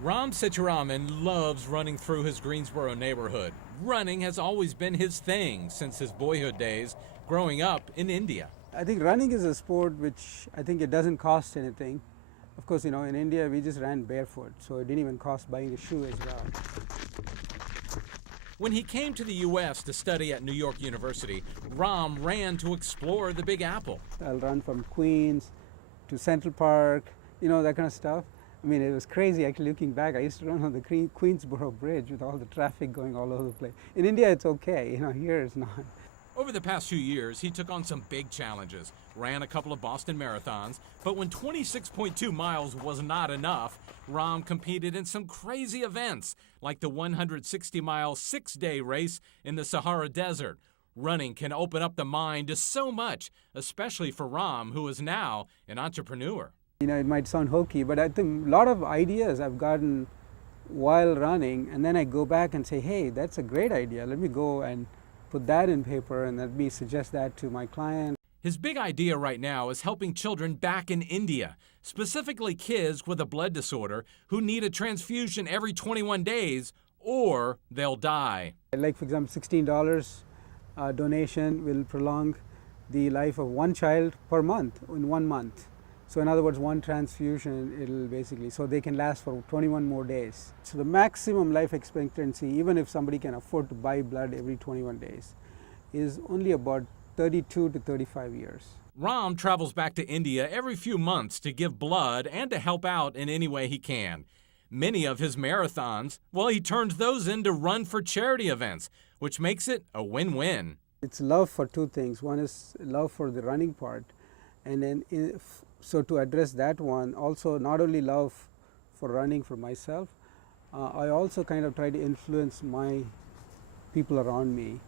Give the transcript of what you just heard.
Ram Sethu loves running through his Greensboro neighborhood. Running has always been his thing since his boyhood days, growing up in India. I think running is a sport which I think it doesn't cost anything. Of course, in India we just ran barefoot, so it didn't even cost buying a shoe as well. When he came to the U.S. to study at New York University, Ram ran to explore the Big Apple. I'll run from Queens to Central Park, that kind of stuff. I mean, it was crazy actually looking back. I used to run on the Queensboro Bridge with all the traffic going all over the place. In India, it's okay. Here it's not. Over the past few years, he took on some big challenges, ran a couple of Boston marathons, but when 26.2 miles was not enough, Ram competed in some crazy events, like the 160-mile 6-day race in the Sahara Desert. Running can open up the mind to so much, especially for Ram, who is now an entrepreneur. It might sound hokey, but I think a lot of ideas I've gotten while running, and then I go back and say, hey, that's a great idea. Let me go and put that in paper and let me suggest that to my client. His big idea right now is helping children back in India, specifically kids with a blood disorder who need a transfusion every 21 days or they'll die. Like, for example, $16 donation will prolong the life of one child per month in 1 month. So in other words, one transfusion, it'll basically, so they can last for 21 more days. So the maximum life expectancy, even if somebody can afford to buy blood every 21 days, is only about 32 to 35 years. Ram travels back to India every few months to give blood and to help out in any way he can. Many of his marathons, well, he turns those into run for charity events, which makes it a win-win. It's love for two things. One is love for the running part, and then so to address that one, also not only love for running for myself, I also kind of try to influence my people around me